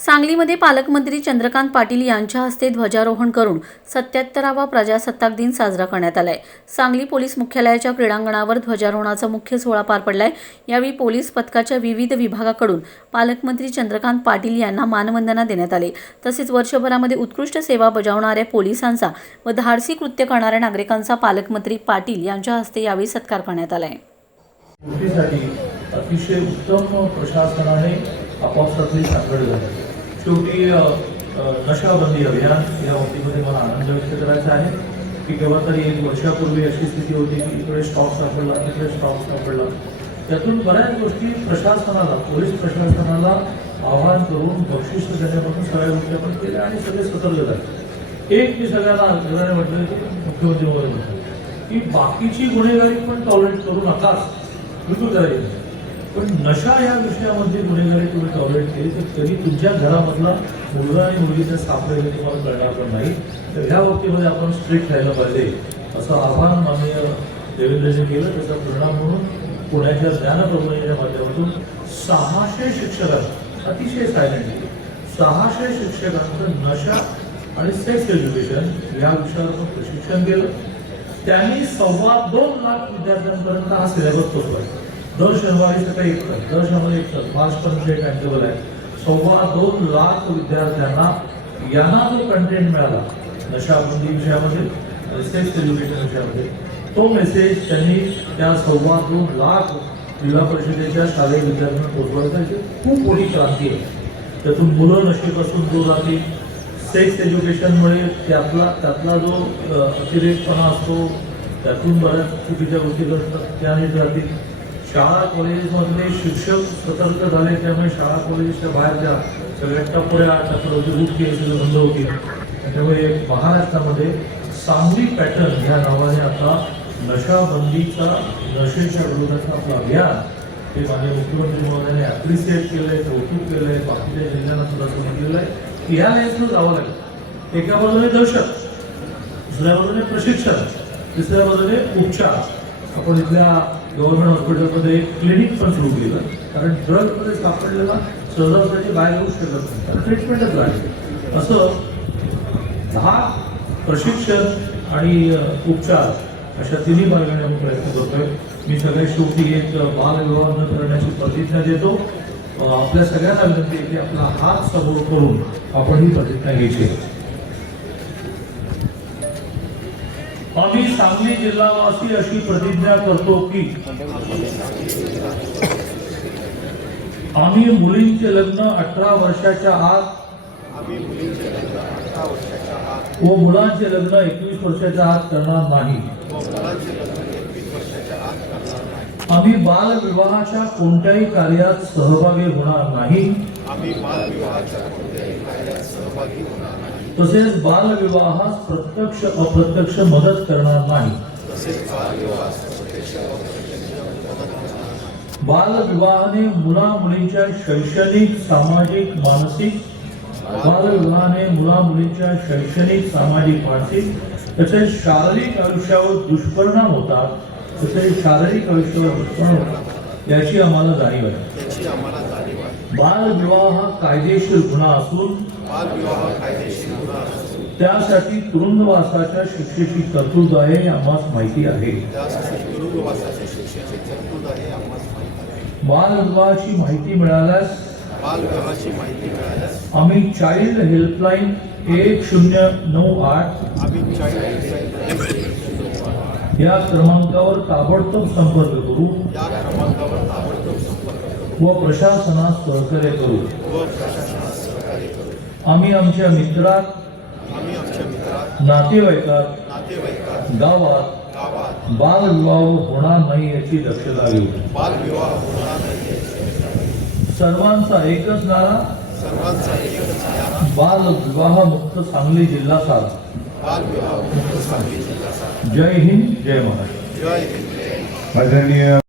सांगलीमध्ये पालकमंत्री चंद्रकांत पाटील यांच्या हस्ते ध्वजारोहण करून 77वा प्रजासत्ताक दिन साजरा करण्यात आलाय। सांगली पोलीस मुख्यालयाच्या क्रीडांगणावर ध्वजारोहणाचा मुख्य सोहळा पार पडलाय। यावेळी पोलीस पथकाच्या विविध विभागाकडून पालकमंत्री चंद्रकांत पाटील यांना मानवंदना देण्यात आली। तसेच वर्षभरामध्ये उत्कृष्ट सेवा बजावणाऱ्या पोलिसांचा व धाडसी कृत्य करणाऱ्या नागरिकांचा पालकमंत्री पाटील यांच्या हस्ते यावेळी सत्कार करण्यात आलाय। अतिशय उत्तम प्रशासनाने आपापसातली साखळ झाली। शेवटी नशाबंदी अभियान या बाबतीमध्ये मला आनंद व्यक्त करायचा आहे की केव्हा तरी एक वर्षापूर्वी अशी स्थिती होती की इकडे स्टॉक सापडला, तिकडे स्टॉक सापडला। त्यातून बऱ्याच गोष्टी प्रशासनाला, पोलीस प्रशासनाला आवाहन करून बक्षीस देण्यापासून सगळ्या गोष्टी आपण केल्या आणि सगळे सतर्क झाले। एक मी सगळ्यांना म्हटलं की मुख्यमंत्री महोदय म्हटलं की बाकीची गुन्हेगारी पण टॉलरेट करू नका, बिलकुल करायची, पण नशा या विषयामध्ये गुन्हेगारी तुम्ही टॉलरेट केली तर कधी तुमच्या घरामधला मुलगा आणि मुलीचा सापडे हे तुम्हाला कळणार पण नाही। तर ह्या बाबतीमध्ये आपण स्ट्रिक्ट राहायला पाहिजे असं आवाहन माननीय देवेंद्रजी केलं। त्याचा परिणाम म्हणून पुण्याच्या ज्ञानप्रबोधिनीच्या माध्यमातून 600 शिक्षकांना अतिशय सायलेंटली 600 शिक्षकांचं नशा आणि सेक्स एज्युकेशन या विषयावर प्रशिक्षण केलं। त्यांनी 2.25 लाख विद्यार्थ्यांपर्यंत हा सिलेबस पोहोचला। दर शनिवारी सकाळी एक तास, दर शनिवारी एक तास, मार्चपर्यंत हे टाइम टेबल आहे। 2.25 लाख विद्यार्थ्यांना यांना जो कंटेंट मिळाला नशाबंदी विषयामध्ये, सेक्स एज्युकेशन विषयामध्ये, तो मेसेज त्यांनी त्या 2.25 लाख जिल्हा परिषदेच्या शालेय विद्यार्थ्यांना पोहोचवायचा। खूप मोठी क्रांती आहे। त्यातून मुलं नशेपासून दूर राहतील। सेक्स एज्युकेशनमुळे त्यातला जो अतिरेकपणा असतो त्यातून बऱ्याच चुकीच्या गोष्टी घडतात त्या नीट राहतील। शाळा कॉलेजमधले शिक्षक सतर्क झाले, त्यामुळे शाळा कॉलेजच्या बाहेरच्या सगळ्या टपऱ्या लूट केसेस बंद होतील। त्यामुळे महाराष्ट्रामध्ये सांगली पॅटर्न ह्या नावाने आता नशाबंदीचा, नशेच्या विरोधाचा आपलं अभियान हे माननीय मुख्यमंत्री महोदयाने ॲप्रिशिएट केलंय, कौतुक केलंय, बाकीच्या जिल्ह्यांना सुद्धा सांगितलेलं आहे की ह्या लाईनला जावं लागेल। एका बाजूने दहशत, दुसऱ्या बाजूने प्रशिक्षण, तिसऱ्या बाजूने उपचार। आपण इथल्या गव्हर्नमेंट हॉस्पिटलमध्ये एक क्लिनिक पण सुरू केलं, कारण ड्रगमध्ये सापडलेला सहजासहजी बाहेर येऊ शकत नाही, कारण ट्रीटमेंटच लागेल। असं 10 प्रशिक्षण आणि उपचार अशा तिन्ही मार्गाने आपण प्रयत्न करतोय। मी सगळ्या शेवटी एक बालविवाह न करण्याची प्रतिज्ञा देतो। आपल्या सगळ्यांना विनंती आहे की आपला हात समोर करून आपण ही प्रतिज्ञा घ्यायची आहे। आम्ही सांगली जिल्हावासी अशी प्रतिज्ञा करतो की आम्ही मुलींचे लग्न 18 वर्षाच्या आत व मुलांचे लग्न 21 वर्षाच्या आत करणार नाही। आम्ही बालविवाहाच्या कोणत्याही कार्यात सहभागी होणार नाही। तसेच बालविवाहास प्रत्यक्ष अप्रत्यक्ष मदत करणार नाही। बालविवाहाने मुला मुलींच्या शैक्षणिक, सामाजिक, मानसिक तसेच शारीरिक आयुष्यावर दुष्परिणाम होतात, तसेच शारीरिक आयुष्यावर दुष्परिणाम होतात याची आम्हाला जाणीव आहे। बालविवाह हा कायदेशीर गुन्हा असून त्यासाठी तुरुंगवासाच्या शिक्षेची तरतूद आहे, आम्हाला माहिती आहे। बालविवाहाची माहिती मिळाल्यास आम्ही चाइल्ड हेल्पलाईन 1098 या क्रमांकावर ताबडतोब संपर्क करू व प्रशासनास सहकार्य करू। आम्ही आमच्या मित्रात, नातेवाईकात, गावात बालविवाह होणार नाही याची दक्षता घेऊ। सर्वांचा एकच नारा, बालविवाह मुक्त सांगली जिल्हा सारा। जय हिंद, जय महाराष्ट्र। आदरणीय